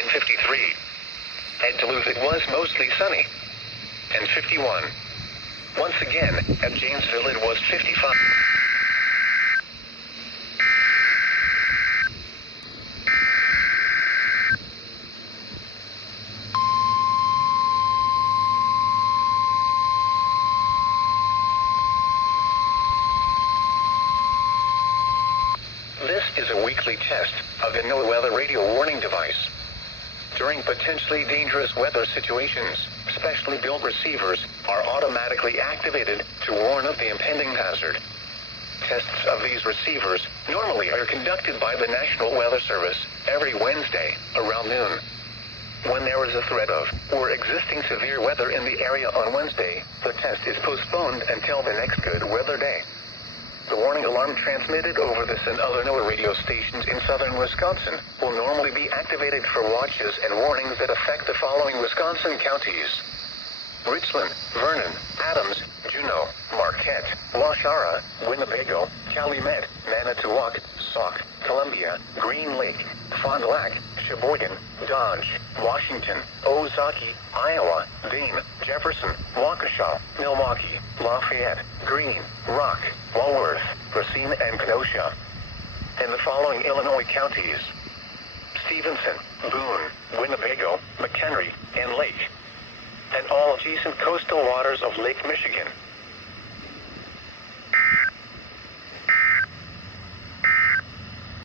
and 53. At Duluth it was mostly sunny, and 51. Once again, at Janesville it was 55. This is a weekly test of the NOAA weather radio warning device. During potentially dangerous weather situations, specially built receivers are automatically activated to warn of the impending hazard. Tests of these receivers normally are conducted by the National Weather Service every Wednesday around noon. When there is a threat of or existing severe weather in the area on Wednesday, the test is postponed until the next good weather day. The warning alarm transmitted over this and other NOAA radio stations in southern Wisconsin will normally be activated for watches and warnings that affect the following Wisconsin counties: Richland, Vernon, Adams, Juneau, Marquette, Waushara, Winnebago, Calumet, Manitowoc, Sauk, Columbia, Green Lake, Fond du Lac, Sheboygan, Dodge, Washington, Ozaukee, Iowa, Dane, Jefferson, Waukesha, Milwaukee, Lafayette, Greene, Rock, Walworth, Racine, and Kenosha. And the following Illinois counties: Stevenson, Boone, Winnebago, McHenry, and Lake, and all adjacent coastal waters of Lake Michigan.